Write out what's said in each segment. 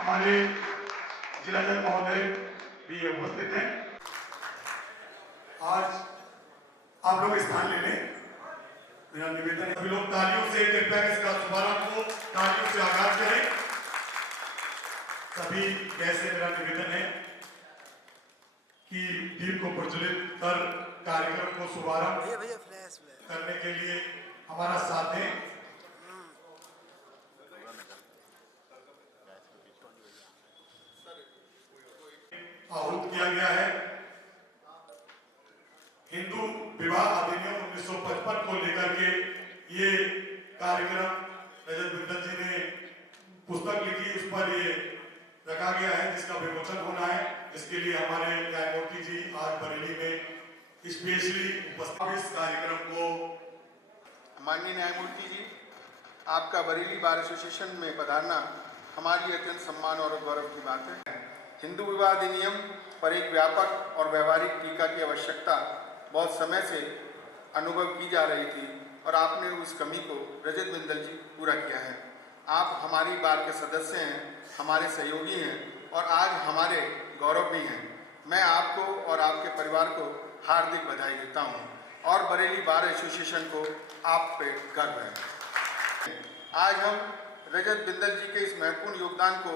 हमारे जिला जज महोदय भी उपस्थित हैं। आज आप लोग स्थान ले लें। मेरा निवेदन है, सभी लोग तालियों से कृपया इसका शुभारंभ को तालियों से आगाज करें। सभी कैसे मेरा निवेदन है कि दीप को प्रज्वलित कर कार्यक्रम को शुभारंभ करने के लिए हमारा साथ दें। आहूत किया गया है। हिंदू विवाह अधिनियम 1955 को लेकर के ये कार्यक्रम रजत बिंदल जी ने पुस्तक लिखी, उस पर ये रखा गया है जिसका विमोचन होना है। इसके लिए हमारे न्यायमूर्ति जी आज बरेली में स्पेशली उपस्थित इस कार्यक्रम को। माननीय न्यायमूर्ति जी, आपका बरेली बार एसोसिएशन में पधारना हमारे लिए अत्यंत सम्मान और गौरव की बात है। हिंदू विवाह अधिनियम पर एक व्यापक और व्यवहारिक टीका की आवश्यकता बहुत समय से अनुभव की जा रही थी और आपने उस कमी को रजत बिंदल जी पूरा किया है। आप हमारी बार के सदस्य हैं, हमारे सहयोगी हैं और आज हमारे गौरव भी हैं। मैं आपको और आपके परिवार को हार्दिक बधाई देता हूं और बरेली बार एसोसिएशन को आप पे गर्व है। आज हम रजत बिंदल जी के इस महत्वपूर्ण योगदान को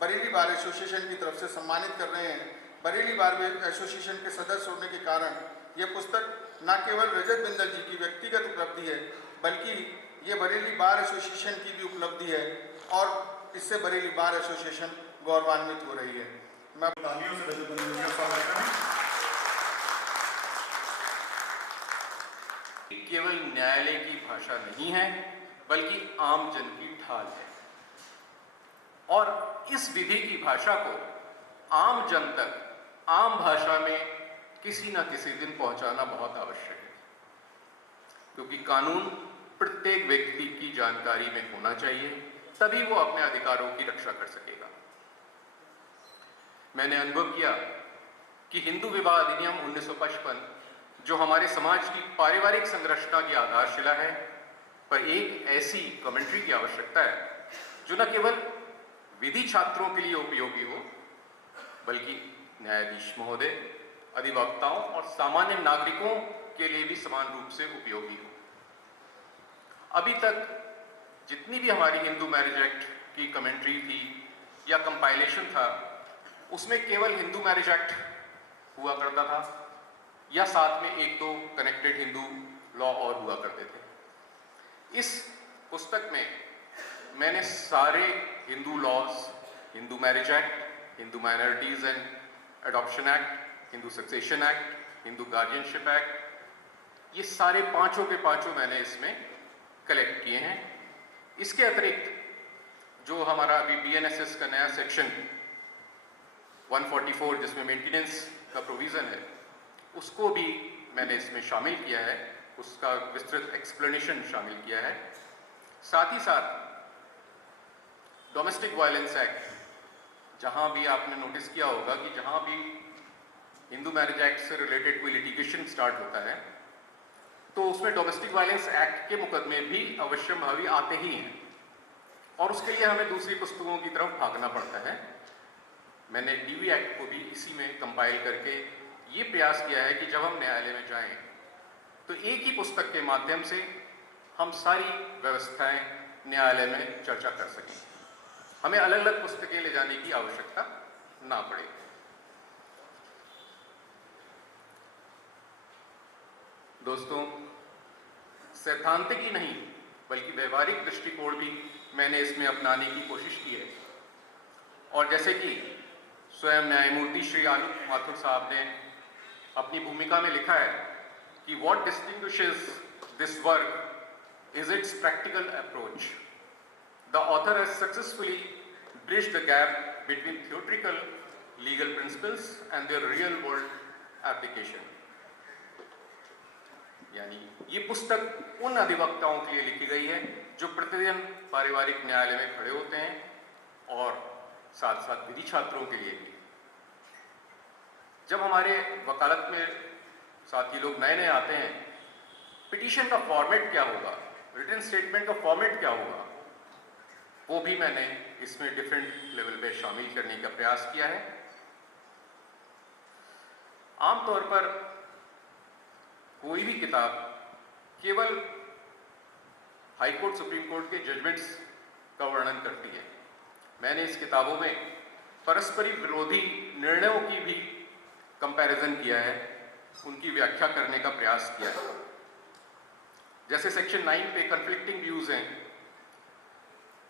बरेली बार एसोसिएशन की तरफ से सम्मानित कर रहे हैं। बरेली बार एसोसिएशन के सदस्य होने के कारण यह पुस्तक न केवल रजत बिंदल जी की व्यक्तिगत उपलब्धि है, बल्कि ये बरेली बार एसोसिएशन की भी उपलब्धि है और इससे बरेली बार एसोसिएशन गौरवान्वित हो रही है। मैं तालियों से रजत बिंदल जी का स्वागत करूं। केवल न्यायालय की भाषा नहीं है, बल्कि आम जन की ढाल है और इस विधि की भाषा को आम जन तक आम भाषा में किसी न किसी दिन पहुंचाना बहुत आवश्यक है, क्योंकि कानून प्रत्येक व्यक्ति की जानकारी में होना चाहिए, तभी वो अपने अधिकारों की रक्षा कर सकेगा। मैंने अनुभव किया कि हिंदू विवाह अधिनियम 1955 जो हमारे समाज की पारिवारिक संरचना की आधारशिला है, पर एक ऐसी कमेंट्री की आवश्यकता है जो न केवल विधि छात्रों के लिए उपयोगी हो, बल्कि न्यायाधीश महोदय, अधिवक्ताओं और सामान्य नागरिकों के लिए भी समान रूप से उपयोगी हो। अभी तक जितनी भी हमारी हिंदू मैरिज एक्ट की कमेंट्री थी या कंपाइलेशन था, उसमें केवल हिंदू मैरिज एक्ट हुआ करता था या साथ में एक दो कनेक्टेड हिंदू लॉ और हुआ करते थे। इस पुस्तक में मैंने सारे Hindu laws, Hindu marriage act, Hindu minorities and adoption act, Hindu succession act, Hindu guardianship act, ये सारे पांचों के पांचों मैंने इसमें कलेक्ट किए हैं। इसके अतिरिक्त जो हमारा अभी बीएनएसएस का नया सेक्शन 144 जिसमें मेंटेनेंस का प्रोविज़न है, उसको भी मैंने इसमें शामिल किया है, उसका विस्तृत एक्सप्लेनेशन शामिल किया है। साथ ही साथ डोमेस्टिक वायलेंस एक्ट, जहाँ भी आपने नोटिस किया होगा कि जहाँ भी हिंदू मैरिज एक्ट से रिलेटेड कोई लिटिगेशन स्टार्ट होता है तो उसमें डोमेस्टिक वायलेंस एक्ट के मुकदमे भी अवश्यंभावी आते ही हैं और उसके लिए हमें दूसरी पुस्तकों की तरफ भागना पड़ता है। मैंने डीवी एक्ट को भी इसी में कंपाइल करके ये प्रयास किया है कि जब हम न्यायालय में जाएं तो एक ही पुस्तक के माध्यम से हम सारी व्यवस्थाएं न्यायालय में चर्चा कर सकें, हमें अलग अलग पुस्तकें ले जाने की आवश्यकता ना पड़े। दोस्तों, सैद्धांतिक ही नहीं बल्कि व्यवहारिक दृष्टिकोण भी मैंने इसमें अपनाने की कोशिश की है और जैसे कि स्वयं न्यायमूर्ति श्री आलोक माथुर साहब ने अपनी भूमिका में लिखा है कि what distinguishes this work is it's practical approach. The author has successfully bridged the gap between theoretical legal principles and there real world application. यानी ये पुस्तक उन अधिवक्ताओं के लिए लिखी गई है जो प्रतिदिन पारिवारिक न्यायालय में खड़े होते हैं और साथ साथ विधि छात्रों के लिए भी। जब हमारे वकालत में साथी लोग नए नए आते हैं, पिटीशन का फॉर्मेट क्या होगा, रिटन स्टेटमेंट का फॉर्मेट क्या होगा, वो भी मैंने इसमें डिफरेंट लेवल पे शामिल करने का प्रयास किया है। आमतौर पर कोई भी किताब केवल हाई कोर्ट, सुप्रीम कोर्ट के जजमेंट्स का वर्णन करती है। मैंने इस किताबों में परस्पर विरोधी निर्णयों की भी कंपैरिजन किया है, उनकी व्याख्या करने का प्रयास किया है। जैसे सेक्शन 9 पे कन्फ्लिक्टिंग व्यूज हैं,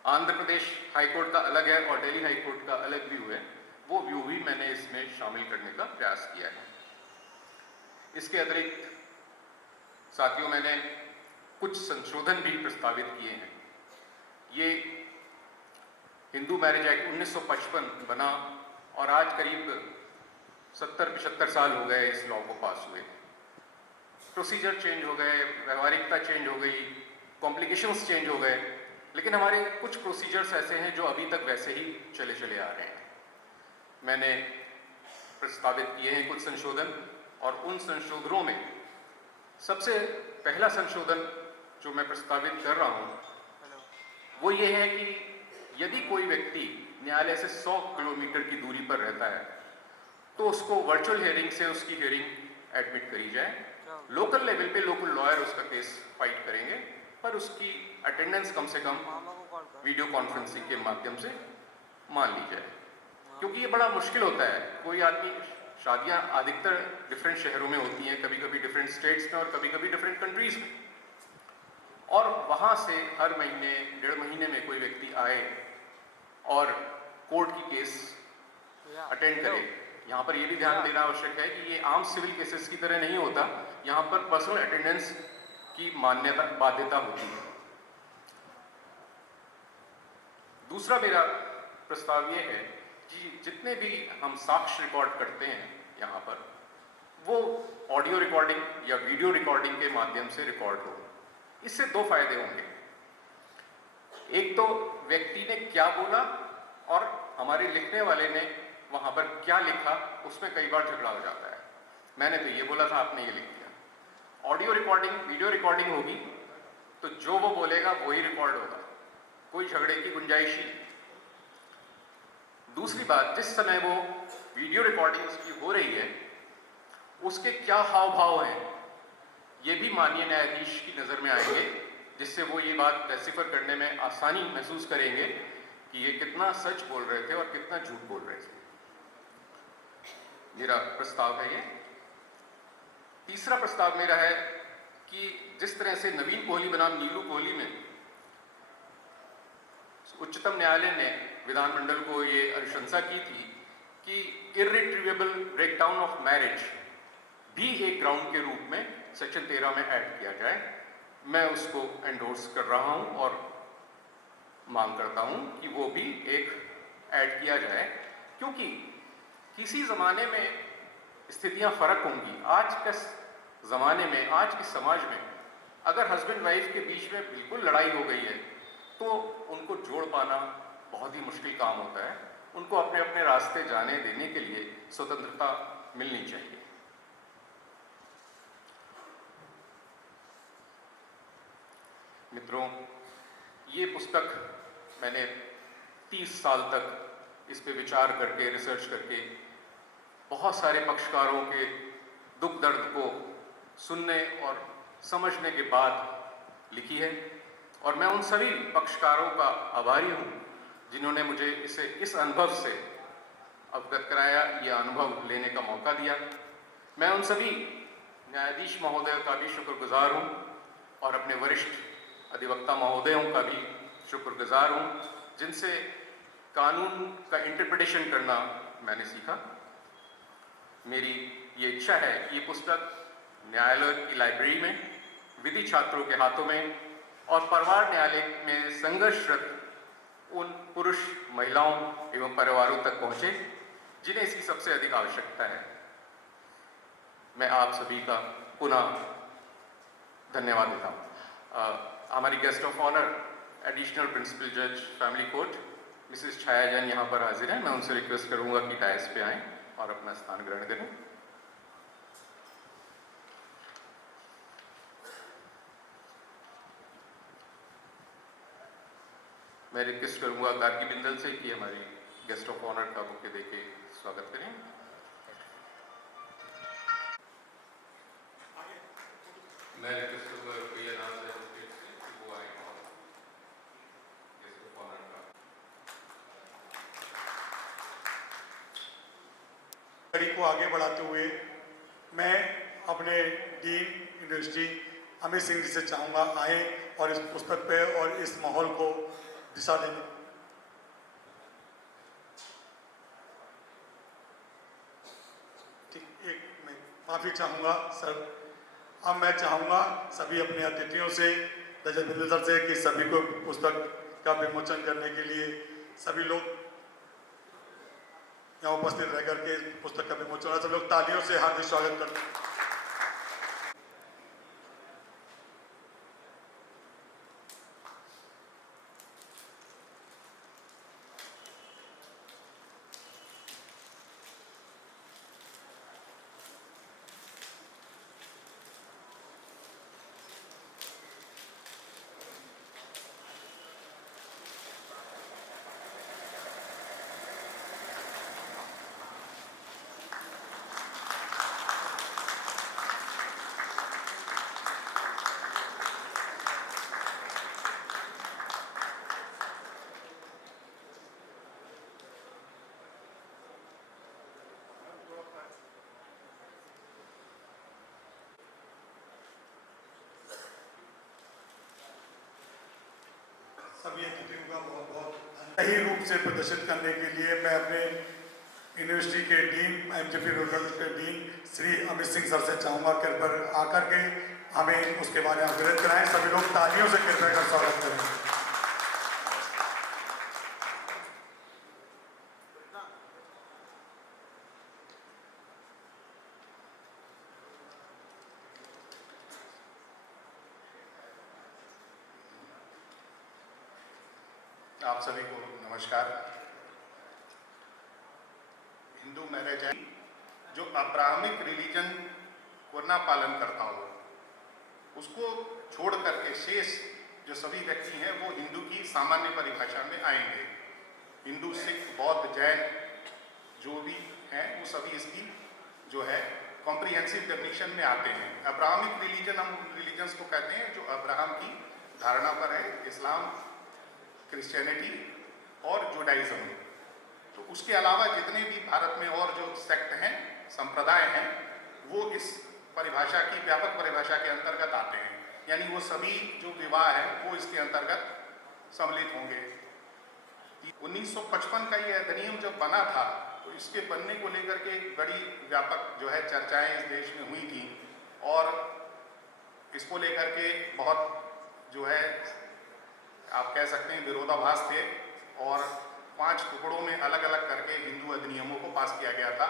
आंध्र प्रदेश हाई कोर्ट का अलग है और दिल्ली हाई कोर्ट का अलग व्यू है, वो व्यू भी मैंने इसमें शामिल करने का प्रयास किया है। इसके अतिरिक्त साथियों, मैंने कुछ संशोधन भी प्रस्तावित किए हैं। ये हिंदू मैरिज एक्ट 1955 बना और आज करीब 70-75 साल हो गए इस लॉ को पास हुए। प्रोसीजर चेंज हो गए, व्यवहारिकता चेंज हो गई, कॉम्प्लिकेशंस चेंज हो गए, लेकिन हमारे कुछ प्रोसीजर्स ऐसे हैं जो अभी तक वैसे ही चले चले आ रहे हैं। मैंने प्रस्तावित किए हैं कुछ संशोधन, और उन संशोधनों में सबसे पहला संशोधन जो मैं प्रस्तावित कर रहा हूं वो ये है कि यदि कोई व्यक्ति न्यायालय से 100 किलोमीटर की दूरी पर रहता है तो उसको वर्चुअल हियरिंग से उसकी हियरिंग एडमिट करी जाए। लोकल लेवल पे लोकल लॉयर उसका केस फाइट करेंगे, पर उसकी अटेंडेंस कम से कम वीडियो कॉन्फ्रेंसिंग के माध्यम से मान ली जाए, क्योंकि ये बड़ा मुश्किल होता है। कोई आदमी, शादियां अधिकतर डिफरेंट शहरों में होती हैं, कभी कभी डिफरेंट स्टेट्स में और कभी कभी डिफरेंट कंट्रीज में, और वहाँ से हर महीने 1.5 महीने में कोई व्यक्ति आए और कोर्ट की केस अटेंड करे। यहाँ पर ये भी ध्यान देना आवश्यक है कि ये आम सिविल केसेस की तरह नहीं होता, यहाँ पर पर्सनल अटेंडेंस की मान्यता, बाध्यता होती है। दूसरा मेरा प्रस्ताव ये है कि जितने भी हम साक्ष्य रिकॉर्ड करते हैं यहाँ पर, वो ऑडियो रिकॉर्डिंग या वीडियो रिकॉर्डिंग के माध्यम से रिकॉर्ड हो। इससे 2 फायदे होंगे। एक तो व्यक्ति ने क्या बोला और हमारे लिखने वाले ने वहां पर क्या लिखा, उसमें कई बार झगड़ा हो जाता है। मैंने तो ये बोला था, आपने ये लिख दिया। ऑडियो रिकॉर्डिंग, वीडियो रिकॉर्डिंग होगी तो जो वो बोलेगा वही रिकॉर्ड होगा, कोई झगड़े की गुंजाइश नहीं। दूसरी बात, जिस समय वो वीडियो रिकॉर्डिंग उसकी हो रही है उसके क्या हाव भाव हैं ये भी माननीय न्यायाधीश की नज़र में आएंगे, जिससे वो ये बात डेसिफर करने में आसानी महसूस करेंगे कि ये कितना सच बोल रहे थे और कितना झूठ बोल रहे थे। मेरा प्रस्ताव है ये। तीसरा प्रस्ताव मेरा है कि जिस तरह से नवीन कोहली बनाम नीलू कोहली में उच्चतम न्यायालय ने विधानमंडल को ये अनुशंसा की थी कि इर्रिट्रीवेबल ब्रेकडाउन ऑफ मैरिज भी एक ग्राउंड के रूप में सेक्शन 13 में ऐड किया जाए, मैं उसको एंडोर्स कर रहा हूं और मांग करता हूं कि वो भी एक ऐड किया जाए, क्योंकि किसी ज़माने में स्थितियां फ़र्क होंगी। आज के ज़माने में, आज के समाज में अगर हस्बैंड वाइफ के बीच में बिल्कुल लड़ाई हो गई है तो उनको जोड़ पाना बहुत ही मुश्किल काम होता है। उनको अपने अपने रास्ते जाने देने के लिए स्वतंत्रता मिलनी चाहिए। मित्रों, ये पुस्तक मैंने 30 साल तक इस पे विचार करके, रिसर्च करके, बहुत सारे पक्षकारों के दुख दर्द को सुनने और समझने के बाद लिखी है, और मैं उन सभी पक्षकारों का आभारी हूँ जिन्होंने मुझे इसे इस अनुभव से अवगत कराया, यह अनुभव लेने का मौका दिया। मैं उन सभी न्यायाधीश महोदयों का भी शुक्रगुजार हूँ और अपने वरिष्ठ अधिवक्ता महोदयों का भी शुक्रगुजार हूँ, जिनसे कानून का इंटरप्रिटेशन करना मैंने सीखा। मेरी ये इच्छा है कि ये पुस्तक न्यायालय की लाइब्रेरी में, विधि छात्रों के हाथों में और परिवार न्यायालय में संघर्षरत उन पुरुष, महिलाओं एवं परिवारों तक पहुँचे जिन्हें इसकी सबसे अधिक आवश्यकता है। मैं आप सभी का पुनः धन्यवाद देता हूँ। हमारी guest of honour additional principal जज family court Mrs Chhaya Jain यहाँ पर हाजिर हैं। मैं उनसे रिक्वेस्ट करूँगा कि डायस पे आएँ और अपना स्थान ग्रहण करें। मैं रिक्वेस्ट करूंगा गार्गी बिंदल से कि हमारी गेस्ट ऑफ ऑनर का बुके देके स्वागत करें। मैं रिक्वेस्ट करूंगा रुपया नाम से कि वो आए और गेस्ट ऑफ ऑनर का कड़ी को आगे बढ़ाते हुए मैं अपने डीन यूनिवर्सिटी अमित सिंह जी से चाहूँगा आए और इस पुस्तक पे और इस माहौल को दिशा देने। ठीक, एक मैं माफ़ी चाहूँगा सर। अब मैं चाहूँगा सभी अपने अतिथियों से, रजत बिंदल सर से, कि सभी को पुस्तक का विमोचन करने के लिए सभी लोग यहाँ उपस्थित रह करके पुस्तक का विमोचन, सब लोग तालियों से हार्दिक स्वागत करते हैं। सभी अतिथियों का बहुत बहुत सही रूप से प्रदर्शित करने के लिए मैं अपने यूनिवर्सिटी के डीन एमजेपी रूरल के डीन श्री अमित सिंह सर से चाहूँगा कि पर आकर के हमें उसके बारे में अवगत कराएं। सभी लोग तालियों से कृपया कर स्वागत करें। आप सभी को नमस्कार। हिंदू मैरिज है जो अब्राहमिक रिलीजन को ना पालन करता हो उसको छोड़ करके शेष जो सभी व्यक्ति हैं वो हिंदू की सामान्य परिभाषा में आएंगे। हिंदू, सिख, बौद्ध, जैन जो भी हैं वो सभी इसकी जो है कॉम्प्रिहेंसिव डेफिनेशन में आते हैं। अब्राहमिक रिलीजन हम रिलीजन्स को कहते हैं जो अब्राहम की धारणा पर है, इस्लाम, क्रिश्चियनिटी और जुडाइज्म। तो उसके अलावा जितने भी भारत में और जो सेक्ट हैं, संप्रदाय हैं, वो इस परिभाषा की व्यापक परिभाषा के अंतर्गत आते हैं। यानी वो सभी जो विवाह है वो इसके अंतर्गत सम्मिलित होंगे। 1955 का ये अधिनियम जब बना था तो इसके बनने को लेकर के एक बड़ी व्यापक जो है चर्चाएं इस देश में हुई थी और इसको लेकर के बहुत जो है आप कह सकते हैं विरोधाभास थे और 5 टुकड़ों में अलग अलग करके हिंदू अधिनियमों को पास किया गया था।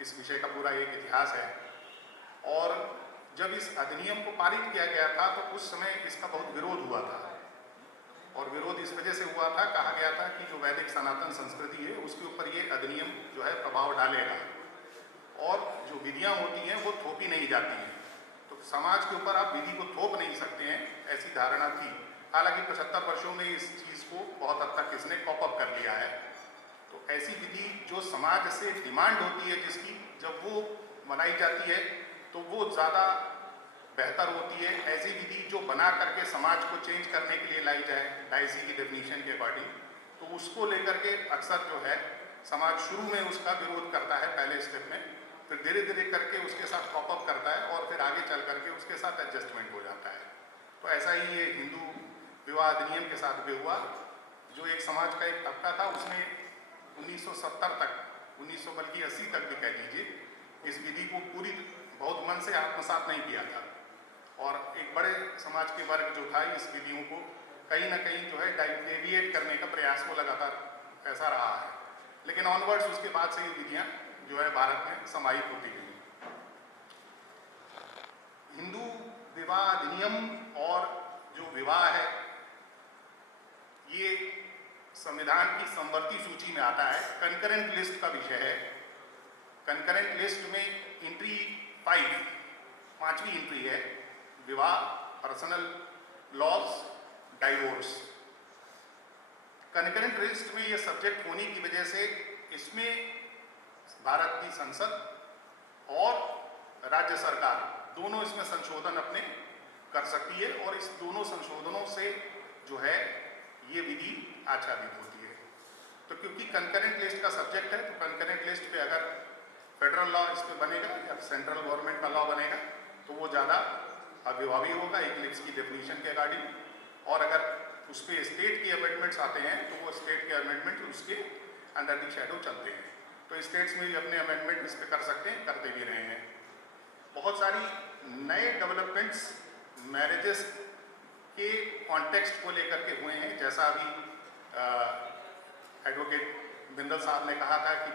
इस विषय का पूरा एक इतिहास है। और जब इस अधिनियम को पारित किया गया था तो उस समय इसका बहुत विरोध हुआ था और विरोध इस वजह से हुआ था, कहा गया था कि जो वैदिक सनातन संस्कृति है उसके ऊपर ये अधिनियम जो है प्रभाव डालेगा और जो विधियाँ होती हैं वो थोपी नहीं जाती हैं। तो समाज के ऊपर आप विधि को थोप नहीं सकते हैं, ऐसी धारणा थी। हालांकि 75 वर्षों में इस चीज़ को बहुत हद तक इसने कॉप अप कर लिया है। तो ऐसी विधि जो समाज से डिमांड होती है जिसकी, जब वो बनाई जाती है तो वो ज़्यादा बेहतर होती है। ऐसी विधि जो बना करके समाज को चेंज करने के लिए लाई जाए डायसी की डेफिनेशन के अकॉर्डिंग, तो उसको लेकर के अक्सर जो है समाज शुरू में उसका विरोध करता है पहले स्टेप में, फिर धीरे धीरे करके उसके साथ कॉप अप करता है और फिर आगे चल करके उसके साथ एडजस्टमेंट हो जाता है। तो ऐसा ही ये हिंदू विवाह अधिनियम के साथ भी हुआ। जो एक समाज का एक तबका था उसने 1970 तक, 1900 बल्कि 80 तक भी कह लीजिए, इस विधि को पूरी बहुत मन से आत्मसात नहीं किया था और एक बड़े समाज के वर्ग जो था इस विधियों को कहीं ना कहीं जो है डेविएट करने का प्रयास वो लगातार ऐसा रहा है। लेकिन ऑनवर्ड्स उसके बाद से ये विधियाँ जो है भारत में समाहित होती गई। हिंदू विवाह अधिनियम और जो विवाह है ये संविधान की समवर्ती सूची में आता है, कंकरेंट लिस्ट का विषय है। कंकरेंट लिस्ट में एंट्री 5वीं एंट्री है विवाह, personal laws, divorce. Concurrent list में ये सब्जेक्ट होने की वजह से इसमें भारत की संसद और राज्य सरकार दोनों इसमें संशोधन अपने कर सकती है और इस दोनों संशोधनों से जो है ये विधि आच्छादित होती है। तो क्योंकि कंकरेंट लिस्ट का सब्जेक्ट है तो कंकरेंट लिस्ट पे अगर फेडरल लॉ इस पे बनेगा या सेंट्रल गवर्नमेंट का लॉ बनेगा तो वो ज़्यादा अभिभावी होगा इक्लिप्स की डेफिनेशन के अकॉर्डिंग। और अगर उस पर स्टेट की अमेंडमेंट्स आते हैं तो वो स्टेट के अमेंडमेंट उसके अंडर दी शैडो चलते हैं। तो स्टेट्स में भी अपने अमेंडमेंट इस पर कर सकते हैं, करते भी रहे हैं। बहुत सारी नए डेवलपमेंट्स मैरिजेस के कॉन्टेक्स्ट को लेकर के हुए हैं, जैसा अभी एडवोकेट बिंदल साहब ने कहा था कि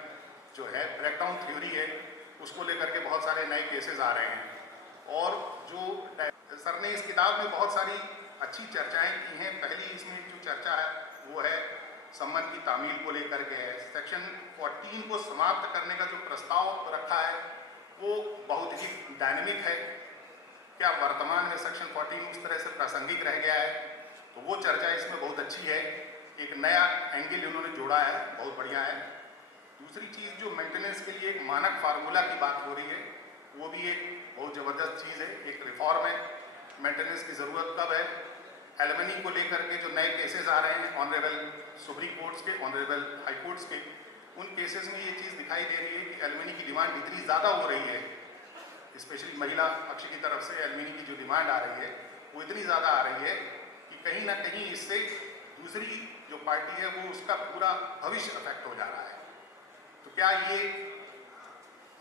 जो है ब्रेकडाउन थ्योरी है उसको लेकर के बहुत सारे नए केसेस आ रहे हैं। और जो सर ने इस किताब में बहुत सारी अच्छी चर्चाएं की हैं। पहली इसमें जो चर्चा है वो है संबंध की तामील को लेकर के है। सेक्शन 14 को समाप्त करने का जो प्रस्ताव रखा है वो बहुत ही डायनेमिक है। क्या वर्तमान में सेक्शन 14 उस तरह से प्रासंगिक रह गया है? तो वो चर्चा इसमें बहुत अच्छी है। एक नया एंगल उन्होंने जोड़ा है, बहुत बढ़िया है। दूसरी चीज़ जो मेंटेनेंस के लिए एक मानक फार्मूला की बात हो रही है वो भी एक बहुत ज़बरदस्त चीज़ है, एक रिफॉर्म है। मेंटेनेंस की ज़रूरत कब है? एलिमनी को लेकर के जो नए केसेस आ रहे हैं ऑनरेबल सुप्रीम कोर्ट्स के, ऑनरेबल हाई कोर्ट्स के, उन केसेस में ये चीज़ दिखाई दे रही है कि एलिमनी की डिमांड इतनी ज़्यादा हो रही है, स्पेशली महिला पक्ष की तरफ से एलिमनी की जो डिमांड आ रही है वो इतनी ज़्यादा आ रही है कि कहीं ना कहीं इससे दूसरी जो पार्टी है वो उसका पूरा भविष्य अफेक्ट हो जा रहा है। तो क्या ये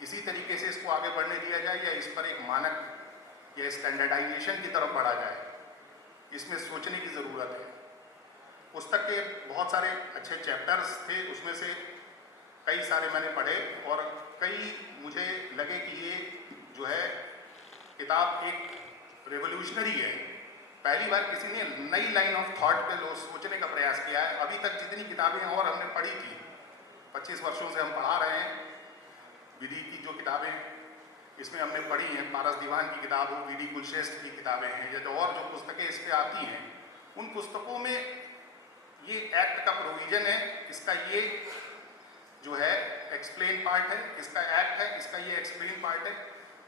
इसी तरीके से इसको आगे बढ़ने दिया जाए या इस पर एक मानक या स्टैंडर्डाइजेशन की तरफ बढ़ा जाए, इसमें सोचने की ज़रूरत है। पुस्तक के बहुत सारे अच्छे चैप्टर्स थे, उसमें से कई सारे मैंने पढ़े और कई मुझे लगे कि ये जो है किताब एक रेवोल्यूशनरी है। पहली बार किसी ने नई लाइन ऑफ थॉट पे लोग सोचने का प्रयास किया है। अभी तक जितनी किताबें और हमने पढ़ी थी, 25 वर्षों से हम पढ़ा रहे हैं, विधि की जो किताबें इसमें हमने पढ़ी हैं, पारस दीवान की किताब हो, वीडी कुलश्रेष्ठ की किताबें हैं या जो और जो पुस्तकें इस पर आती हैं, उन पुस्तकों में ये एक्ट का प्रोविज़न है, इसका ये जो है एक्सप्लेन पार्ट है, इसका एक्ट है, इसका ये एक्सप्लेन पार्ट है।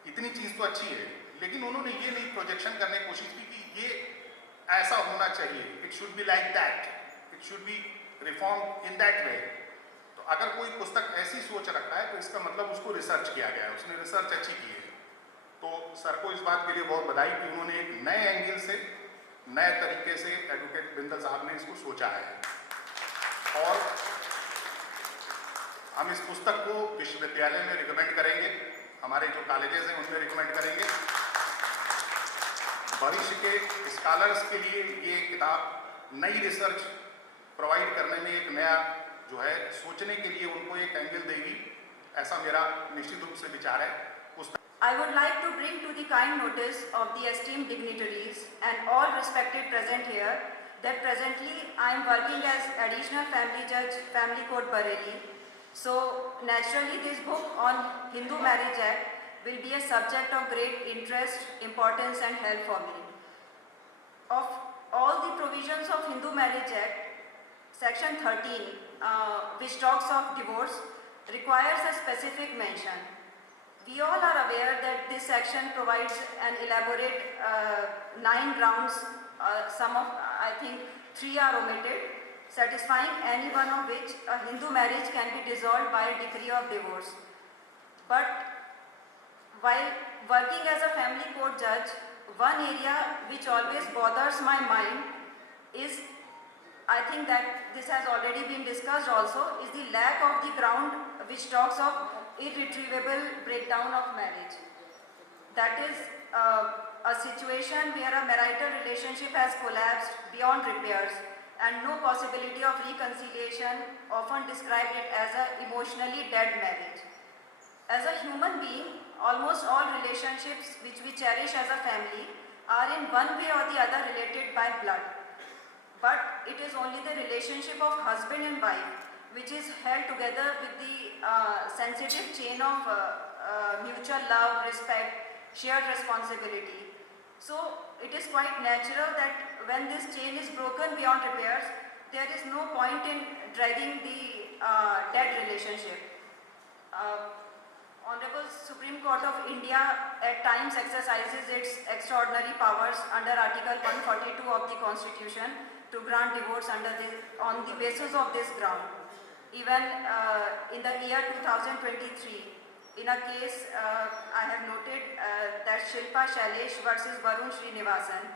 इतनी चीज़ तो अच्छी है, लेकिन उन्होंने ये नहीं प्रोजेक्शन करने की कोशिश की कि ये ऐसा होना चाहिए, it should be like that, it should be reform in that way. तो अगर कोई पुस्तक ऐसी सोच रखता है तो इसका मतलब उसको रिसर्च किया गया है, उसने रिसर्च अच्छी की है। तो सर को इस बात के लिए बहुत बधाई कि उन्होंने एक नए एंगल से, नए तरीके से एडवोकेट बिंदल साहब ने इसको सोचा है। और हम इस पुस्तक को विश्वविद्यालय में रिकमेंड करेंगे, हमारे जो कॉलेजेस हैं उनमें रिकमेंड करेंगे। भविष्य के स्कॉलर्स के लिए ये किताब नई रिसर्च प्रोवाइड करने में एक नया जो है सोचने के लिए उनको एक एंगल देगी, ऐसा मेरा निश्चित रूप से विचार है। I would like to bring to the kind notice of the esteemed dignitaries and all respected present here that presently I am working as Additional Family Judge, Family Court Bareilly. So naturally this book on Hindu Marriage Act will be a subject of great interest, importance and help for me. Of all the provisions of Hindu Marriage Act, Section 13, which talks of divorce, requires a specific mention. We all are aware that this section provides an elaborate 9 grounds, some of, I think 3 are omitted, satisfying any one of which a Hindu marriage can be dissolved by a decree of divorce. But while working as a family court judge, one area which always bothers my mind is, I think that this has already been discussed also, is the lack of the ground which talks of irretrievable breakdown of marriage. That is a situation where a marital relationship has collapsed beyond repairs and no possibility of reconciliation, often described it as an emotionally dead marriage. As a human being, almost all relationships which we cherish as a family are in one way or the other related by blood. But it is only the relationship of husband and wife which is held together with the sensitive chain of mutual love, respect, shared responsibility. So it is quite natural that when this chain is broken beyond repairs, there there is no point in dragging the dead relationship. Honorable Supreme Court of India at times exercises its extraordinary powers under Article 142 of the Constitution to grant divorce on the basis of this ground. Even in the year 2023, in a case I have noted that Shilpa Shailesh versus Varun Srinivasan,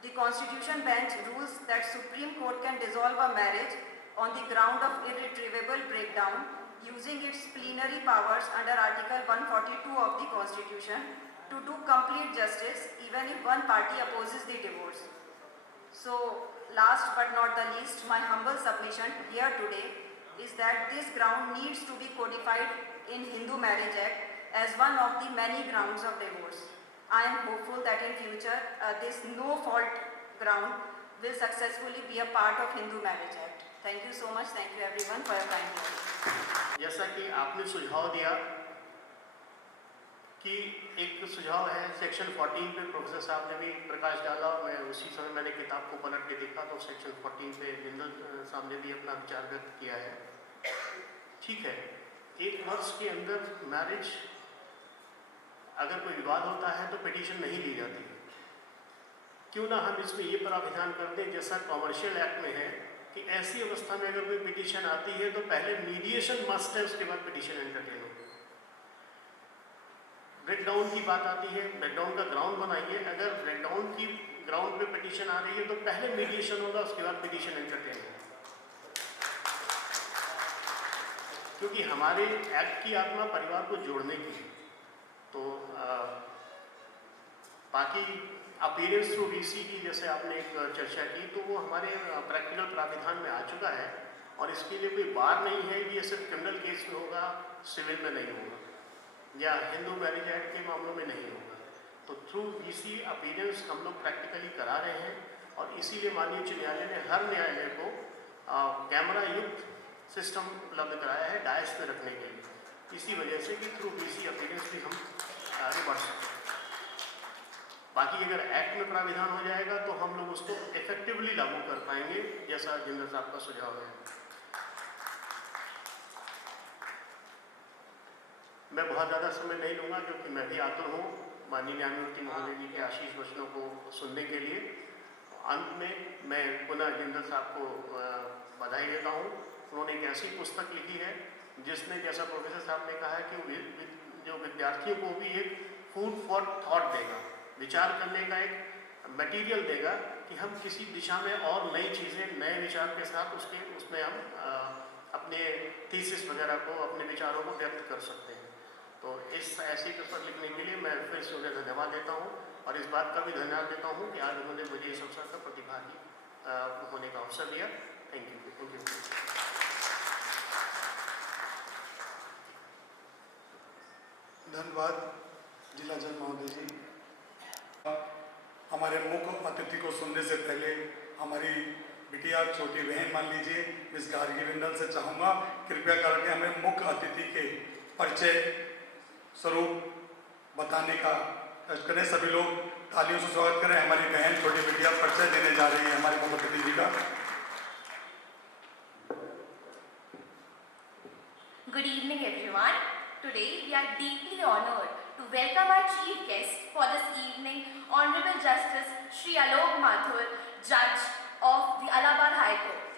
the Constitution Bench rules that Supreme Court can dissolve a marriage on the ground of irretrievable breakdown using its plenary powers under Article 142 of the Constitution to do complete justice even if one party opposes the divorce. So, last but not the least, my humble submission here today is that this ground needs to be codified in Hindu Marriage Act as one of the many grounds of divorce. I am hopeful that in future this no-fault ground will successfully be a part of Hindu Marriage Act. Thank you so much. Thank you everyone for your kind attention. जैसा कि आपने सुझाव दिया कि एक सुझाव है section 14 पे प्रोफेसर साहब ने भी प्रकाश डाला। मैं उसी समय मैंने किताब को पलट के देखा तो सेक्शन 14 पे बिंदल साहब ने भी अपना विचार व्यक्त किया है। ठीक है, 1 वर्ष के अंदर मैरिज अगर कोई विवाद होता है तो पिटीशन नहीं दी जाती है। क्यों ना हम इसमें ये प्रावधान कर दें जैसा कॉमर्शियल एक्ट में है कि ऐसी अवस्था में अगर कोई पिटीशन आती है तो पहले मीडिएशन मस्ट है, उसके बाद पिटीशन एंटरटेन हो। ब्रेकडाउन की बात आती है, ब्रेकडाउन का ग्राउंड बनाइए। अगर ब्रेकडाउन की ग्राउंड पे पिटीशन आ रही है तो पहले मीडिएशन होगा, उसके बाद पिटीशन एंटरटेन होगा। क्योंकि हमारे एक्ट की आत्मा परिवार को जोड़ने की है। तो बाकी अपीयरेंस थ्रू वीसी की जैसे आपने एक चर्चा की तो वो हमारे प्रैक्टिकल प्राविधान में आ चुका है और इसके लिए कोई बार नहीं है कि ये सिर्फ क्रिमिनल केस में होगा, सिविल में नहीं होगा या हिंदू मैरिज एक्ट के मामलों में नहीं होगा। तो थ्रू वीसी अपीयरेंस हम लोग प्रैक्टिकली करा रहे हैं और इसीलिए माननीय उच्च न्यायालय ने हर न्यायालय को कैमरा युक्त सिस्टम उपलब्ध कराया है डायस में रखने के लिए। इसी वजह से कि थ्रू वीसी अपीयरेंस भी हम आगे बढ़ सकते हैं। बाकी अगर एक्ट में प्राविधान हो जाएगा तो हम लोग उसको इफेक्टिवली लागू कर पाएंगे जैसा जिंदल साहब का सुझाव है। मैं बहुत ज़्यादा समय नहीं लूँगा क्योंकि मैं भी आतुर हूँ माननीय न्यायमूर्ति महोदय जी के आशीष वचनों को सुनने के लिए। अंत में मैं पुनः जिंदल साहब को बधाई देता हूँ। उन्होंने एक ऐसी पुस्तक लिखी है जिसने, जैसा प्रोफेसर साहब ने कहा है, कि जो विद्यार्थियों को भी एक फूड फॉर थॉट देगा, विचार करने का एक मटेरियल देगा कि हम किसी दिशा में और नई चीज़ें नए विचार के साथ उसमें हम अपने थीसिस वगैरह को, अपने विचारों को व्यक्त कर सकते हैं। तो इस ऐसी पुस्तक लिखने के लिए मैं फिर से उन्हें धन्यवाद देता हूँ और इस बात का भी धन्यवाद देता हूँ कि आज उन्होंने मुझे इस अवसर का प्रतिभागी होने का अवसर दिया। Thank you. धन्यवाद जिला जज महोदय जी। हमारे मुख्य अतिथि को सुनने से पहले हमारी बिटिया छोटी बहन मान लीजिए मिस गार्गी बिंदल से चाहूँगा कृपया करके हमें मुख्य अतिथि के परिचय स्वरूप बताने का कष्ट करें। सभी लोग तालियों से स्वागत करें। हमारी बहन छोटी बिटिया परिचय देने जा रही है हमारे मुख्य अतिथि जी का। Good evening everyone. Today we are deeply honored to welcome our chief guest for this evening, Honorable Justice Shri Alok Mathur, Judge of the Allahabad High Court.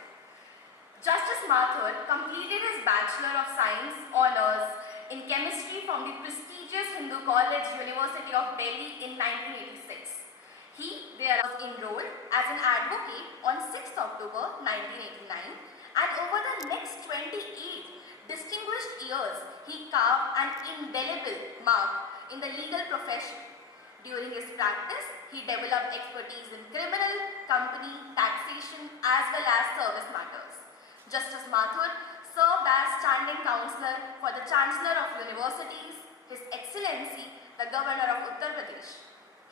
Justice Mathur completed his Bachelor of Science Honours in Chemistry from the prestigious Hindu College, University of Delhi in 1986. He there was enrolled as an advocate on 6th October 1989 and over the next 28 distinguished years, he carved an indelible mark in the legal profession. During his practice, he developed expertise in criminal, company, taxation as well as service matters. Justice Mathur served as standing counselor for the Chancellor of Universities, His Excellency, the Governor of Uttar Pradesh.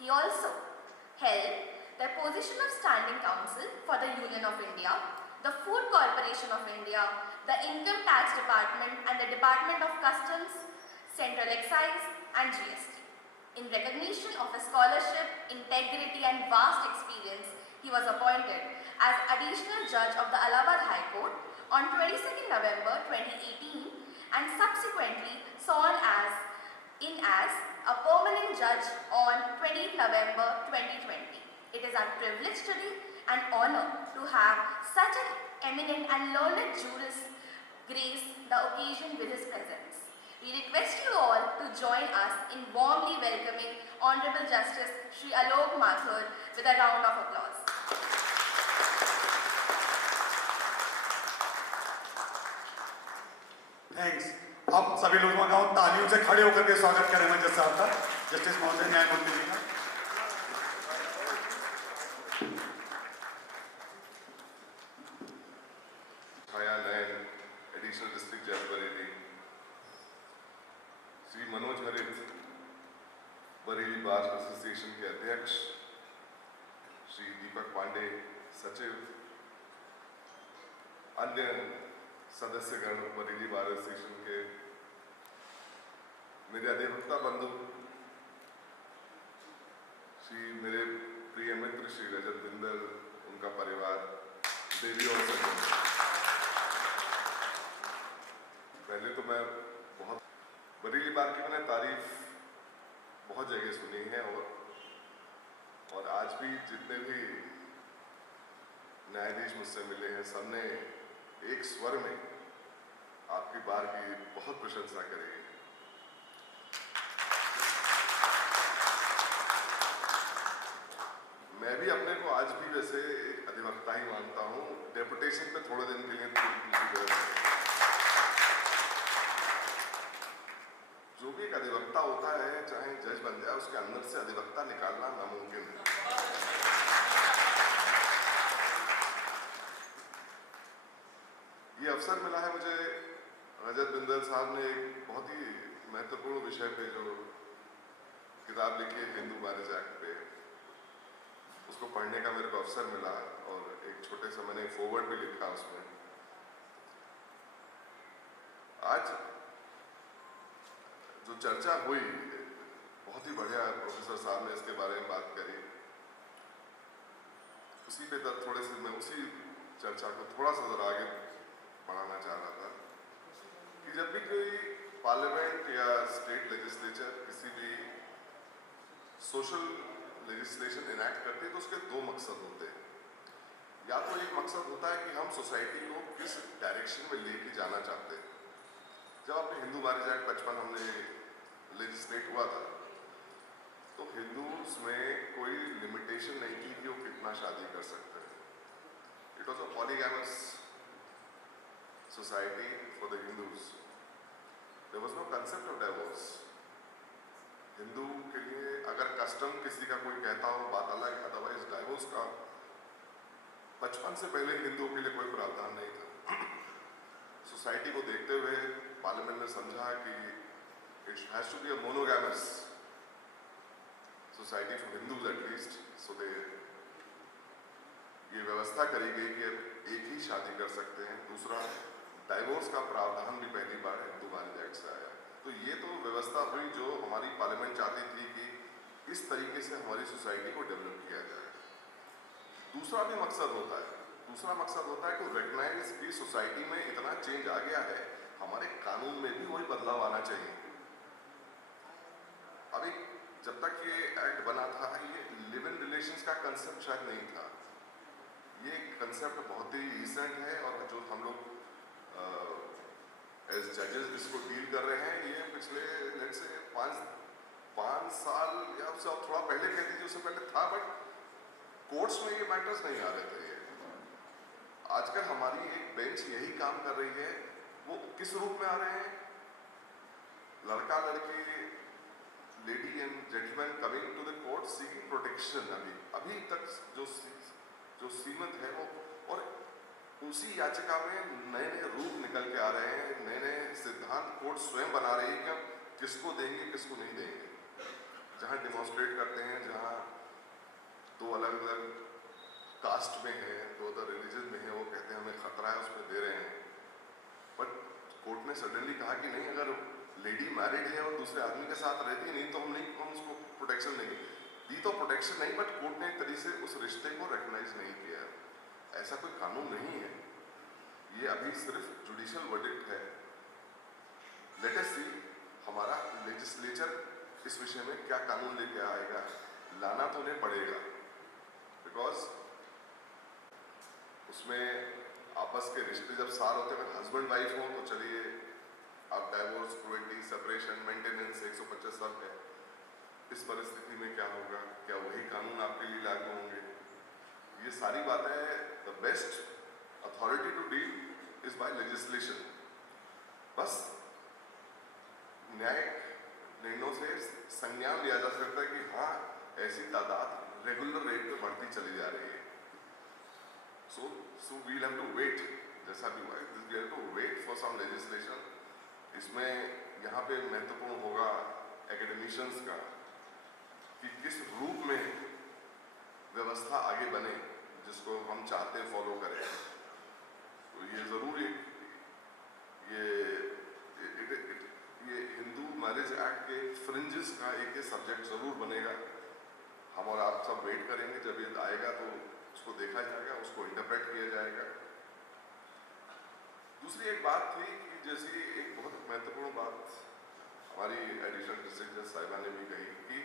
He also held the position of standing counsel for the Union of India, the Food Corporation of India, the Income Tax Department and the Department of Customs, Central Excise and GST. In recognition of his scholarship, integrity and vast experience, he was appointed as additional judge of the Allahabad High Court on 22nd November 2018 and subsequently sworn as a permanent judge on 20th November 2020. It is our privilege today and honor to have such an eminent and learned jurist grace the occasion with his presence. We request you all to join us in warmly welcoming Honorable Justice Shri Alok Mathur with a round of applause. Thanks. अब सभी लोग तालियों से खड़े होकर के स्वागत करें जज साहब का, जस्टिस महोदय न्यायमूर्ति जी का। छाया नयन, एडिशनल डिस्ट्रिक्ट जज बरेली, श्री मनोज हरित, बरेली बार एसोसिएशन के अध्यक्ष, श्री दीपक पांडे, सचिव, अन्य सदस्यगण बरेली बार एसोसिएशन के, मेरे अधिवक्ता बंधु, श्री मेरे प्रिय मित्र श्री रजत बिंदल, उनका परिवार, देवी और सज्जन। पहले तो मैं बहुत बरेली बार की मैंने तारीफ बहुत जगह सुनी है और आज भी जितने भी न्यायाधीश मुझसे मिले हैं सबने एक स्वर में आपकी बार की बहुत प्रशंसा करी है। मैं भी अपने को आज भी वैसे एक अधिवक्ता ही मानता हूँ, डेपुटेशन पे थोड़े दिन के लिए जो भी एक अधिवक्ता होता है, चाहे जज बन जाए, उसके अंदर से अधिवक्ता निकालना नामुमकिन है। ये अवसर मिला है मुझे, रजत बिंदल साहब ने एक बहुत ही महत्वपूर्ण विषय पे जो किताब लिखी है हिंदू मैरिज एक्ट पे, उसको पढ़ने का मेरे को अवसर मिला और एक छोटे से मैंने फॉरवर्ड भी लिखा उसमें। आज जो चर्चा हुई, बहुत ही बढ़िया प्रोफेसर साहब ने इसके बारे में बात करी, उसी पे थोड़े से मैं उसी चर्चा को थोड़ा सा जरा आगे बढ़ाना चाह रहा था कि जब भी कोई पार्लियामेंट या स्टेट लेजिस्लेचर किसी भी सोशल लेजिस्लेशन इनैक्ट करती है तो उसके दो मकसद होते हैं। या तो एक मकसद होता है कि हम सोसाइटी को किस डायरेक्शन में लेके जाना चाहते हैं। जब अपने हिंदू मैरिज एक्ट 55 हमने लेजिस्लेट हुआ था तो हिंदूज में कोई लिमिटेशन नहीं की कि वो कितना शादी कर सकते हैं। It was a polygamous society for the Hindus. There was no concept of divorce. Hindu के लिए अगर कस्टम किसी का कोई कहता हो बात अलग है, अदरवाइज डाइवोर्स का 55 से पहले हिंदुओं के लिए कोई प्रावधान नहीं था। सोसाइटी को देखते हुए पार्लियामेंट ने समझा कि it has to be a monogamous society for Hindus at least, so they ये व्यवस्था करी गई कि अब एक ही शादी कर सकते हैं। दूसरा, डाइवोर्स का प्रावधान भी पहली बार हिंदू मैरिज एक्ट से आया। तो ये तो व्यवस्था हुई जो हमारी पार्लियामेंट चाहती थी कि इस तरीके से हमारी सोसाइटी को डेवलप किया जाए। दूसरा भी मकसद होता है, दूसरा मकसद होता है कि रिकॉग्नाइज की सोसाइटी में इतना चेंज आ गया है, हमारे कानून में भी वही बदलाव आना चाहिए। अभी जब तक ये एक्ट बना था, ये लिव इन रिलेशंस का कंसेप्ट शायद नहीं था। ये कंसेप्ट बहुत ही रिसेंट है और जो हम लोग एज जजेस इसको डील कर रहे हैं, ये पिछले लेट से 5 साल या उससे थोड़ा पहले कह दीजिए, उससे पहले था, बट कोर्ट्स में ये मैटर्स नहीं आ रहे थे। आजकल हमारी एक बेंच यही काम कर रही है। वो किस रूप में आ रहे हैं? लड़का लड़की, lady and gentleman coming to the court seeking protection. अभी तक जो सीमित है वो, और उसी याचिका में नए नए रूप निकल के आ रहे हैं, नए नए सिद्धांत कोर्ट स्वयं बना रही है कि हम किसको देंगे किसको नहीं देंगे। जहाँ डिमॉन्स्ट्रेट करते हैं, जहाँ दो अलग अलग कास्ट में है, दो अदर रिलीजन में है, वो कहते हैं हमें खतरा है उसमें दे रहे हैं, बट कोर्ट ने सडनली कहा कि नहीं, अगर लेडी मैरिड है और दूसरे आदमी के साथ रहती नहीं तो हम उसको प्रोटेक्शन देंगे। दी तो प्रोटेक्शन नहीं, बट कोर्ट ने एक तरीके से उस रिश्ते को रिकॉग्नाइज नहीं किया। ऐसा कोई कानून नहीं है, ये अभी सिर्फ जुडिशियल वर्डिक्ट है। लेट अस सी हमारा लेजिस्लेचर इस विषय में क्या कानून लेके आएगा। लाना तो उन्हें पड़ेगा, बिकॉज उसमें आपस के रिश्ते जब सार होते हैं, हस्बैंड वाइफ हो तो चलिए आप डाइवोर्स, क्रुएल्टी, सेपरेशन, मेंटेनेंस 125 सब है। इस परिस्थिति में क्या होगा, क्या वही कानून आपके लिए लागू होंगे? ये सारी बातें, the best authority to deal is by legislation. बस न्यायिक निर्णयों से संज्ञान लिया जा सकता है कि हाँ, ऐसी तादाद रेगुलर रेट पे बढ़ती चली जा रही है। So we'll have to wait, जैसा भी हुआ है, we have to wait for some legislation। इसमें यहाँ पे महत्वपूर्ण होगा एकेडमिशियंस का कि किस रूप में व्यवस्था आगे बने जिसको हम चाहते हैं फॉलो करें। तो ये ज़रूरी, ये हिंदू मैरिज एक्ट के फ्रिंजेस का एक सब्जेक्ट ज़रूर बनेगा। हम और आप सब वेट करेंगे, जब ये आएगा तो उसको देखा जाएगा, उसको इंटरप्रेट किया जाएगा। दूसरी एक बात थी कि जैसी एक बहुत महत्वपूर्ण बात हमारी एडिशनल डिस्ट्रिक्ट जज साहिबा ने भी कही कि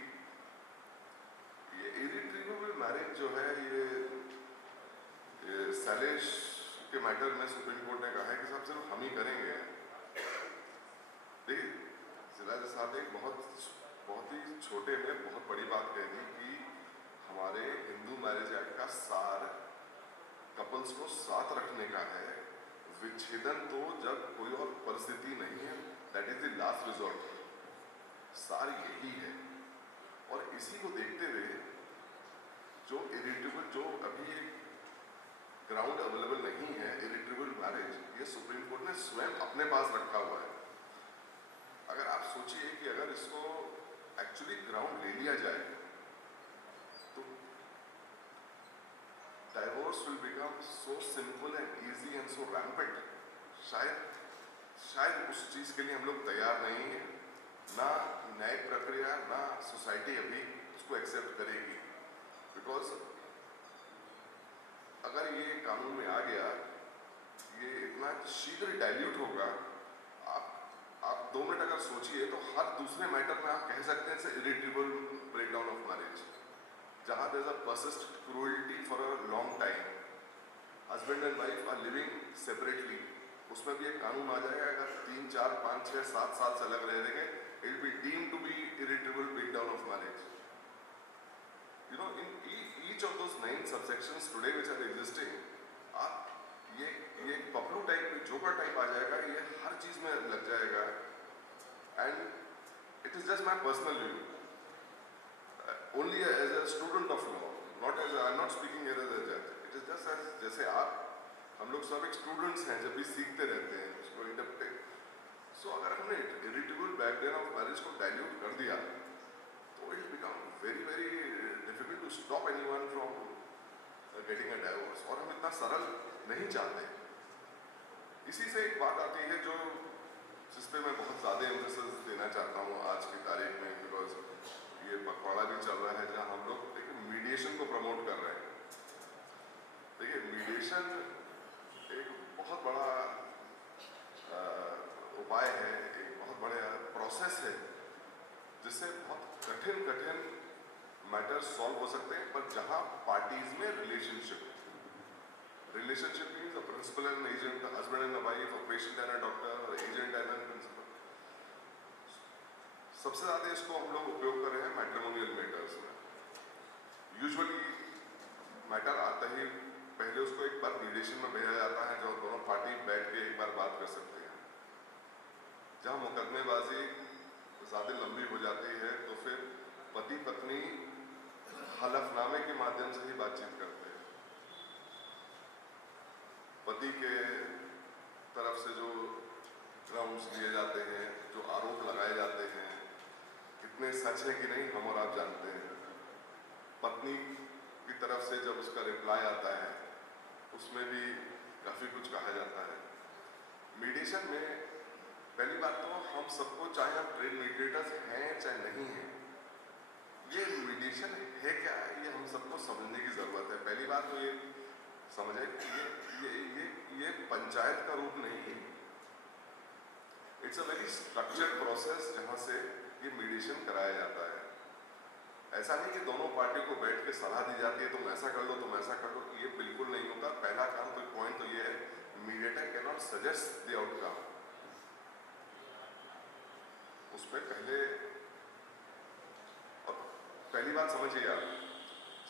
ये इरिट्रीवेबल मैरिज जो है, ये सैलेश के मैटर में सुप्रीम कोर्ट ने कहा है कि साहब सिर्फ हम ही करेंगे। देखिए जिला जज साहब ने एक बहुत ही छोटे में बहुत बड़ी बात कह दी कि हमारे हिंदू मैरिज एक्ट का सार कपल्स को साथ रखने का है। विच्छेदन तो जब कोई और परिस्थिति नहीं है, that is the last resort, सार यही है। और इसी को देखते हुए जो इरिट्रेबल, जो अभी ग्राउंड अवेलेबल नहीं है इरिट्रेबल मैरिज, ये सुप्रीम कोर्ट ने स्वयं अपने पास रखा हुआ है। अगर आप सोचिए कि अगर इसको एक्चुअली ग्राउंड ले लिया जाए तो divorce will become so simple and easy and so rampant. शायद उस चीज के लिए हम लोग तैयार नहीं है, ना न्यायिक प्रक्रिया ना सोसाइटी अभी उसको एक्सेप्ट करेगी। बिकॉज अगर ये कानून में आ गया, ये इतना शीघ्र डाइल्यूट होगा। आप 2 मिनट अगर सोचिए तो हर दूसरे मैटर में आप कह सकते हैं इरिट्रेबल ब्रेकडाउन ऑफ मैरिज, जहां there is a persistent cruelty for a long time, husband and wife are living separately, उसमें भी एक कानून आ जाएगा। अगर 3, 4, 5, 6, 7 साल से अलग रहेंगे, it will be deemed to be irretrievable breakdown of marriage. You know, in each of those 9 subsections today which are existing, ये पपलू टाइप, जोकर टाइप आ जाएगा, ये हर चीज में लग जाएगा। And it is just my personal view, only as a student of law, not as I am not speaking as a जज। इट इज जस्ट एज जैसे हम लोग सब एक स्टूडेंट्स हैं, जब भी सीखते रहते हैं उसको इंटरप्रेट। सो अगर हमने इरिट्रेबल बैकग्राउंड ऑफ मैरिज को डाइल्यूट कर दिया तो it become very very difficult to stop anyone from getting a divorce, और हम इतना सरल नहीं चाहते। इसी से एक बात आती है जो जिस पे मैं बहुत ज़्यादा एम्फेसिस देना चाहता हूँ आज की तारीख में, बिकॉज ये पखवाड़ा भी चल रहा है जहाँ हम लोग मीडिएशन को प्रमोट कर रहे हैं। देखिए मीडिएशन एक बहुत बड़ा उपाय है, एक बहुत बड़ा प्रोसेस है जिससे बहुत कठिन मैटर सॉल्व हो सकते हैं। पर जहाँ पार्टीज में relationship means a principal and agent, husband and a wife, a patient and a doctor, agent and principal. सबसे ज़्यादा इसको हम लोग उपयोग कर रहे हैं मैट्रिमोनियल मैटर्स में। यूजुअली मैटर आता ही पहले उसको एक बार मीडिएशन में भेजा जाता है, जहाँ दोनों पार्टी बैठ के एक बार बात कर सकते हैं। जहाँ मुकदमेबाजी ज़्यादा लंबी हो जाती है तो फिर पति पत्नी हलफनामे के माध्यम से ही बातचीत करते हैं। पति के तरफ से जो ग्राउंड्स दिए जाते हैं, जो आरोप लगाए जाते हैं, कितने सच है कि नहीं हम और आप जानते हैं। पत्नी की तरफ से जब उसका रिप्लाई आता है उसमें भी काफ़ी कुछ कहा जाता है। मीडिएशन में पहली बात तो हम सबको, चाहे हम ट्रेड मीडिएटर्स हैं चाहे नहीं हैं, ये मीडिएशन है क्या, ये हम सबको समझने की ज़रूरत है। पहली बात तो ये समझे कि ये पंचायत का रूप नहीं है। It's a very structured process जहाँ से ये मीडिएशन कराया जाता है। ऐसा नहीं कि दोनों पार्टी को बैठ के सलाह दी जाती है तुम ऐसा कर लो तुम ऐसा कर लो, ये बिल्कुल नहीं होता। पहला काम तो पॉइंट तो ये है, mediator can not suggest the outcome. उस पर पहले और पहली बात समझिए आप,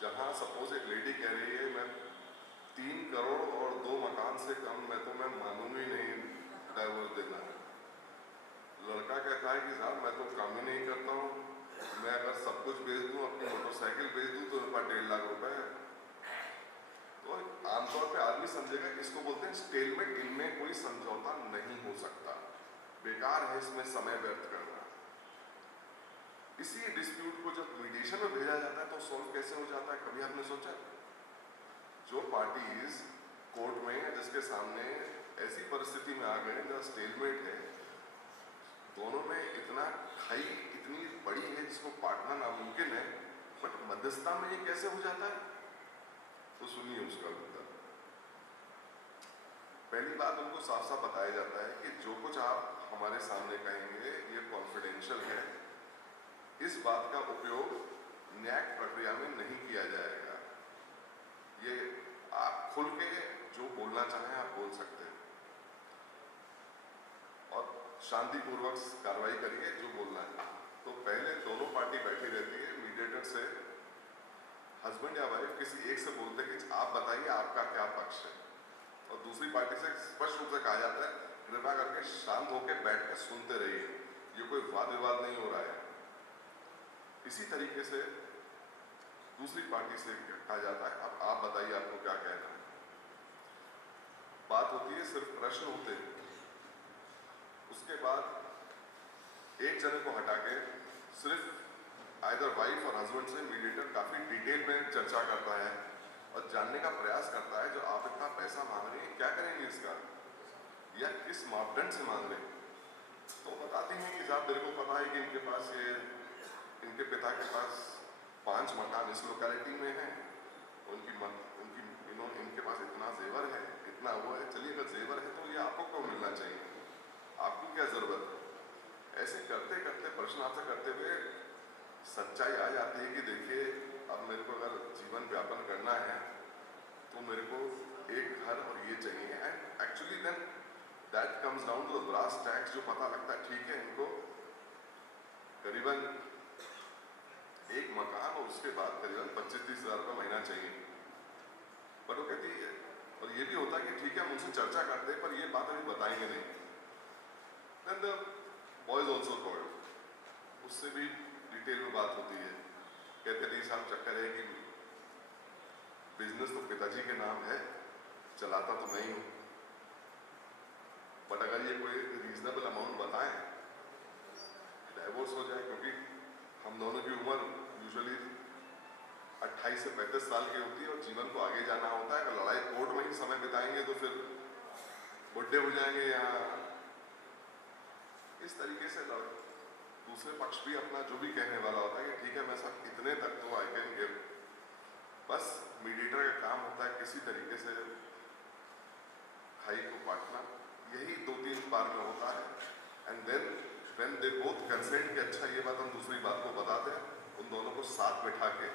जहाँ सपोज एक लेडी कह रही है मैं 3 करोड़ और 2 मकान से कम मैं मानूंगी नहीं डाइवोर्स देना है। लड़का कहता है कि साहब मैं तो काम ही नहीं करता हूँ, मैं अगर सब कुछ बेच दूँ, अपनी मोटरसाइकिल बेच दूँ तो मेरे पास 1.5 लाख रुपए है। तो आमतौर पे आदमी समझेगा कि इसको बोलते हैं स्टेलमेट, इनमें कोई समझौता नहीं हो सकता, बेकार है इसमें समय व्यर्थ करना। इसी डिस्प्यूट को जब मीडिएशन में भेजा जाता है तो सॉल्व कैसे हो जाता है, कभी आपने सोचा? जो पार्टीज कोर्ट में या जिसके सामने ऐसी परिस्थिति में आ गए जहाँ स्टेलमेट है, दोनों में इतना खाई इतनी बड़ी है जिसको पाटना नामुमकिन है, बट मध्यस्थता में ये कैसे हो जाता है? तो सुनिए उसका उत्तर। पहली बात उनको साफ साफ बताया जाता है कि जो कुछ आप हमारे सामने कहेंगे ये कॉन्फिडेंशियल है, इस बात का उपयोग न्यायिक प्रक्रिया में नहीं किया जाएगा। ये आप खुल के जो बोलना चाहें आप बोल सकते हैं और शांतिपूर्वक कार्रवाई करिए जो बोलना है। तो पहले दोनों पार्टी बैठी रहती है, मीडिएटर से हस्बैंड या वाइफ किसी एक से बोलते हैं कि आप बताइए आपका क्या पक्ष है, और दूसरी पार्टी से स्पष्ट रूप से कहा जाता है कृपया करके शांत होकर बैठ कर सुनते रहिए, ये कोई वाद विवाद नहीं हो रहा है। इसी तरीके से दूसरी पार्टी से कहा जाता है अब आप बताइए आपको क्या कहना है। बात होती है, सिर्फ प्रश्न होते हैं, उसके बाद एक जने को हटा के सिर्फ आइदर वाइफ और हस्बैंड से मीडिएटर काफी डिटेल में चर्चा करता है और जानने का प्रयास करता है जो आप इतना पैसा मांग रहे हैं क्या करेंगे इसका, या किस मापदंड से मांग रहे हैं। तो बताती हैं कि साहब मेरे को पता है कि इनके पिता के पास 5 मकान इस लोकेलिटी में है, इनके पास इतना जेवर है, इतना वो है, चलिए अगर जेवर है तो ये आपको क्यों मिलना चाहिए, आपको क्या जरूरत है। ऐसे करते करते प्रश्न आपसे करते हुए सच्चाई आ जाती है कि देखिए अब मेरे को अगर जीवन व्यापन करना है तो मेरे को एक घर और ये चाहिए। And actually then that comes down to the brass tacks, जो पता लगता है ठीक है इनको करीबन एक मकान और उसके बाद करीबन 25-30 हज़ार रुपये महीना चाहिए। बट वो कहती है, और ये भी होता है कि ठीक है हम उनसे चर्चा करते हैं पर ये बात अभी बताएंगे नहीं। Then the boys also called, उससे भी डिटेल में बात होती है, कहते नहीं साहब चक्कर है कि बिजनेस तो पिताजी के नाम है, चलाता तो नहीं हूँ, बट अगर ये कोई रीजनेबल अमाउंट बताएं डाइवोर्स हो जाए, क्योंकि हम दोनों की उम्र यूजुअली 28 से 35 साल की होती है और जीवन को आगे जाना होता है। अगर लड़ाई कोर्ट में ही समय बिताएंगे तो फिर बुढ़े हो जाएंगे। या इस तरीके से दूसरे पक्ष भी अपना जो भी कहने वाला होता है कि ठीक है मैं सब इतने तक तो आई कैन गिव। बस मीडिएटर का काम होता है किसी तरीके से खाई को बांटना, यही 2-3 बार में होता है। And then when they both consent कि अच्छा ये बात हम दूसरी बात को बताते हैं, उन दोनों को साथ बैठा के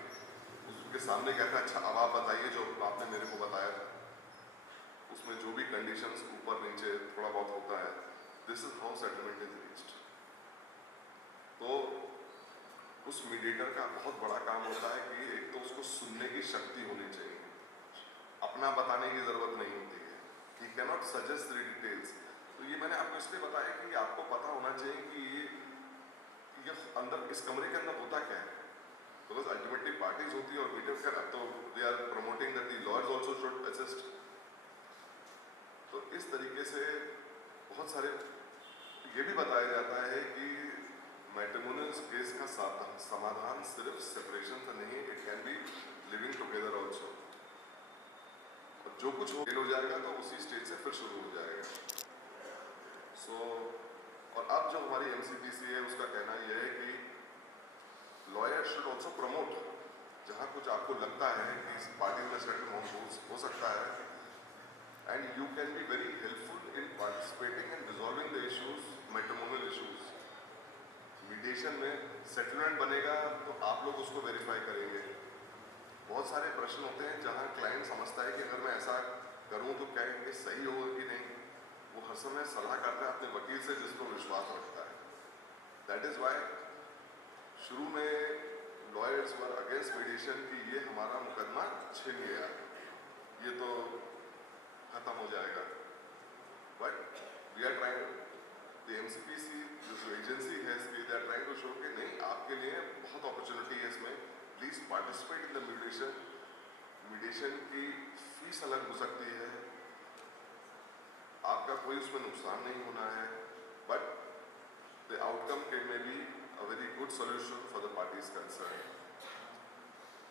उसके सामने कहता है अच्छा अब आप बताइए जो आपने मेरे को बताया था, उसमें जो भी कंडीशंस ऊपर नीचे थोड़ा बहुत होता है, this is how settlement is reached. तो उस मीडिएटर का बहुत बड़ा काम होता है कि एक तो उसको सुनने की शक्ति होनी चाहिए, अपना बताने की जरूरत नहीं होती है, he can not suggest the details. तो ये मैंने आपको इसलिए बताया कि आपको पता होना चाहिए कि ये अंदर इस कमरे के अंदर होता क्या है, बिकॉज अल्टीमेटली पार्टीज होती है और मीडिएटर का तो they are promoting that the lawyers also should assist. तो इस तरीके से बहुत सारे ये भी बताया जाता है कि मैट्रिमोनियल केस का समाधान सिर्फ सेपरेशन से नहीं है, it can be living together also. और जो कुछ हो जाएगा तो उसी स्टेज से फिर शुरू हो जाएगा। और अब जो हमारी MCPC है उसका कहना यह है कि लॉयर शुड ऑल्सो प्रमोट, जहाँ कुछ आपको लगता है कि इस पार्टी में सेटल हो सकता है, and you can be very helpful in participating and resolving the issues, matrimonial issues. Mediation में सेटलमेंट बनेगा तो आप लोग उसको वेरीफाई करेंगे। बहुत सारे प्रश्न होते हैं जहाँ क्लाइंट समझता है कि अगर मैं ऐसा करूँ तो क्या ये सही होगा कि नहीं, वो हर समय सलाह करता है अपने वकील से जिसको विश्वास रखता है। दैट इज वाई शुरू में लॉयर्स वर अगेंस्ट मीडिएशन कि ये हमारा मुकदमा छिन गया, ये तो खत्म हो जाएगा। But we are trying, the MCPC जो एजेंसी है इसकी, they are trying to show कि नहीं, आपके लिए बहुत अपॉर्चुनिटी है इसमें, please participate in the mediation. Mediation की फीस अलग हो सकती है, आपका कोई उसमें नुकसान नहीं होना है, but the outcome can may be a very good solution for the parties concern.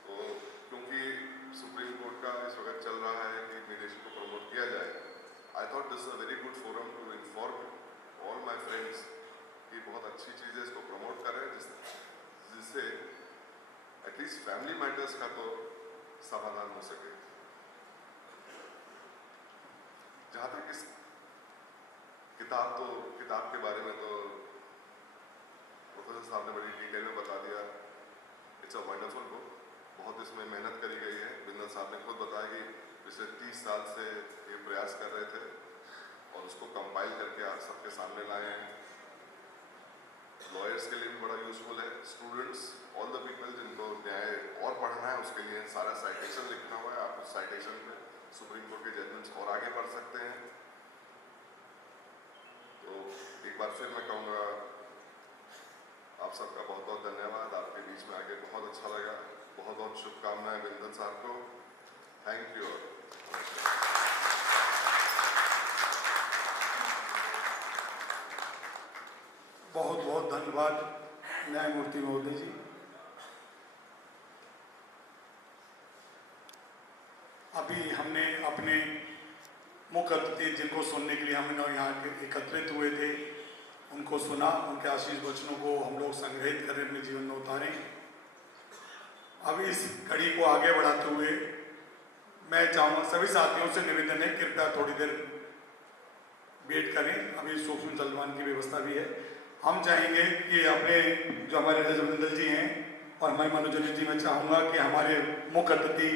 तो क्योंकि सुप्रीम कोर्ट का इस वक्त चल रहा है कि मीडिएशन को प्रमोट किया जाए, I thought this is a very good forum to inform all my friends कि बहुत अच्छी चीज़ें इसको प्रमोट करें, जिससे एटलीस्ट फैमिली मैटर्स का तो समाधान हो सके। जहाँ तक इस किताब के बारे में तो प्रोफेसर साहब ने बड़ी डिटेल में बता दिया। इट्स अ वंडरफुल बुक, बहुत इसमें मेहनत करी गई है। बिंदल साहब ने खुद बताया कि पिछले 30 साल से ये प्रयास कर रहे थे और उसको कंपाइल करके आप सबके सामने लाए हैं। लॉयर्स के लिए भी बड़ा यूजफुल है, स्टूडेंट्स, ऑल द पीपल जिनको न्याय और पढ़ना है उसके लिए सारा साइटेशन लिखना हुआ है। आप उस साइटेशन में सुप्रीम कोर्ट के जजमेंट्स और आगे बढ़ सकते हैं। तो एक बार फिर मैं कहूँगा आप सबका बहुत बहुत धन्यवाद। आपके बीच में आके बहुत अच्छा लगा। बहुत बहुत शुभकामनाएं बिंदल साहब को। Thank you. बहुत बहुत धन्यवाद न्यायमूर्ति महोदय जी। अभी हमने अपने मुख्य अतिथि जिनको सुनने के लिए हम यहाँ एकत्रित हुए थे उनको सुना, उनके आशीष वचनों को हम लोग संग्रहित करें, अपने जीवन में उतारें। अब इस कड़ी को आगे बढ़ाते हुए मैं चाहूँगा सभी साथियों से निवेदन है कृपया थोड़ी देर वेट करें, अभी सूक्ष्म जलवान की व्यवस्था भी है। हम चाहेंगे कि अपने जो हमारे रजविंदर जी हैं और हमारे मनोजन जी, मैं चाहूँगा कि हमारे मुख्य अतिथि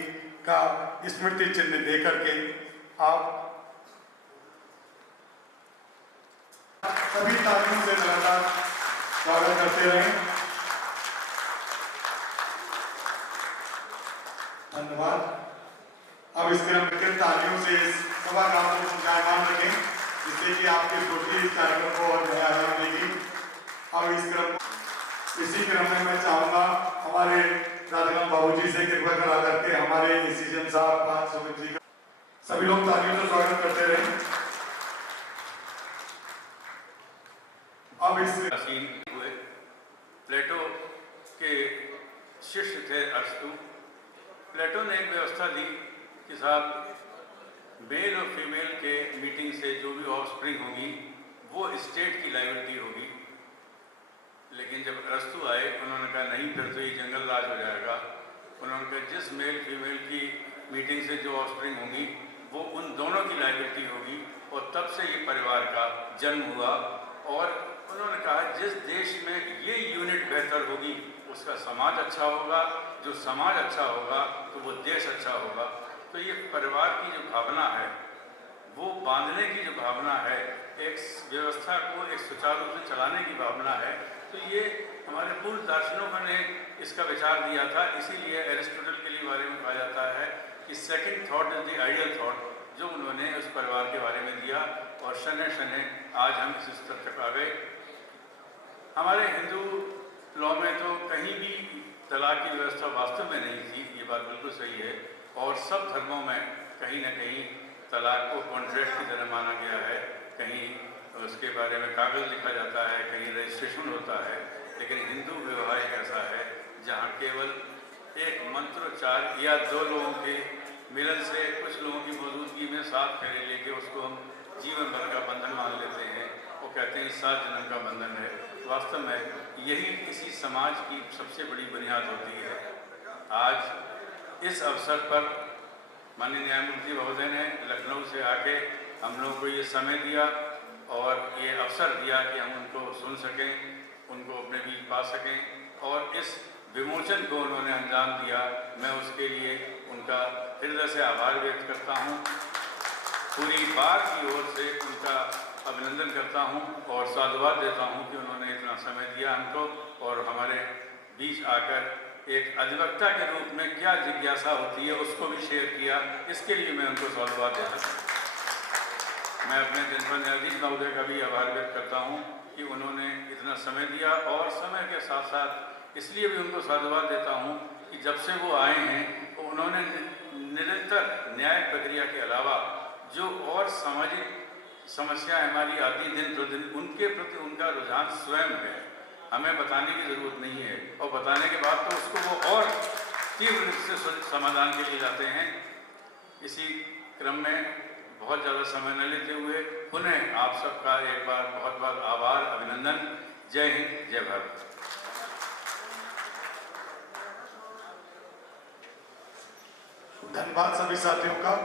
का स्मृति चिन्ह दे करके आप सभी तालियों से लगातार स्वागत करते रहें। धन्यवाद। अब इस क्रम में तालियों से इस सभागार को गुंजायमान रखें जिससे कि आपके श्रोती इस कार्यक्रम को और नया आयाम देगी। अब इसी क्रम में मैं चाहूँगा हमारे राधाकांत बाबूजी से कृपा करा करके हमारे सीजन साहब पांच सुमित जी का सभी लोग तालियों से स्वागत करते रहे। अब इस हुए प्लेटो के शिष्य थे अरस्तु। प्लेटो ने एक व्यवस्था दी कि साहब मेल और फीमेल के मीटिंग से जो भी ऑफस्प्रिंग होगी वो स्टेट की लायबिलिटी होगी। लेकिन जब अरस्तु आए उन्होंने कहा नहीं, फिर तो ये जंगल राज हो जाएगा। उन्होंने कहा जिस मेल फीमेल की मीटिंग से जो ऑफस्प्रिंग होगी वो उन दोनों की लायबिलिटी होगी। और तब से ये परिवार का जन्म हुआ। और उन्होंने कहा जिस देश में ये यूनिट बेहतर होगी उसका समाज अच्छा होगा, जो समाज अच्छा होगा तो वो देश अच्छा होगा। तो ये परिवार की जो भावना है, वो बांधने की जो भावना है, एक व्यवस्था को एक सुचारू रूप से चलाने की भावना है, तो ये हमारे पूर्व दार्शनिकों ने इसका विचार दिया था। इसीलिए एरिस्टोटल के लिए बारे में कहा जाता है कि second thought is the ideal thought, जो उन्होंने उस परिवार के बारे में दिया। और शने शने आज हम इस स्तर तक आ गए। हमारे हिंदू लॉ में तो कहीं भी तलाक की व्यवस्था वास्तव में नहीं थी, ये बात बिल्कुल सही है। और सब धर्मों में कहीं ना कहीं तलाक को कॉन्ट्रैक्ट की तरह माना गया है। कहीं उसके बारे में कागज़ लिखा जाता है, कहीं रजिस्ट्रेशन होता है। लेकिन हिंदू विवाह एक ऐसा है जहाँ केवल एक मंत्रोच्चार या दो लोगों के मिलन से, कुछ लोगों की मौजूदगी में 7 फेरे लेके उसको हम जीवन भर का बंधन मान लेते हैं। वो कहते हैं 7 जन्म का बंधन है। वास्तव में यही किसी समाज की सबसे बड़ी बुनियाद होती है। आज इस अवसर पर माननीय न्यायमूर्ति महोदय ने लखनऊ से आके हम लोगों को ये समय दिया और ये अवसर दिया कि हम उनको सुन सकें, उनको अपने बीच पा सकें और इस विमोचन को उन्होंने अंजाम दिया। मैं उसके लिए उनका हृदय से आभार व्यक्त करता हूँ, पूरी बार की ओर से उनका अभिनंदन करता हूँ और साधुवाद देता हूँ कि उन्होंने इतना समय दिया हमको और हमारे बीच आकर एक अधिवक्ता के रूप में क्या जिज्ञासा होती है उसको भी शेयर किया। इसके लिए मैं उनको साधुवाद देता हूँ। मैं अपने जनपद न्यायाधीश महोदय का भी आभार व्यक्त करता हूँ कि उन्होंने इतना समय दिया और समय के साथ साथ इसलिए भी उनको साधुवाद देता हूँ कि जब से वो आए हैं तो उन्होंने निरंतर न्याय प्रक्रिया के अलावा जो और सामाजिक समस्याएं हमारी आती दिन प्रतिदिन उनके प्रति उनका रुझान स्वयं है, हमें बताने की ज़रूरत नहीं है और बताने के बाद तो उसको वो और तीव्र रूप से समाधान के लिए जाते हैं। इसी क्रम में बहुत ज़्यादा समय न लेते हुए पुनः आप सबका एक बार बहुत बहुत आभार, अभिनंदन। जय हिंद, जय भारत। धन्यवाद सभी साथियों का।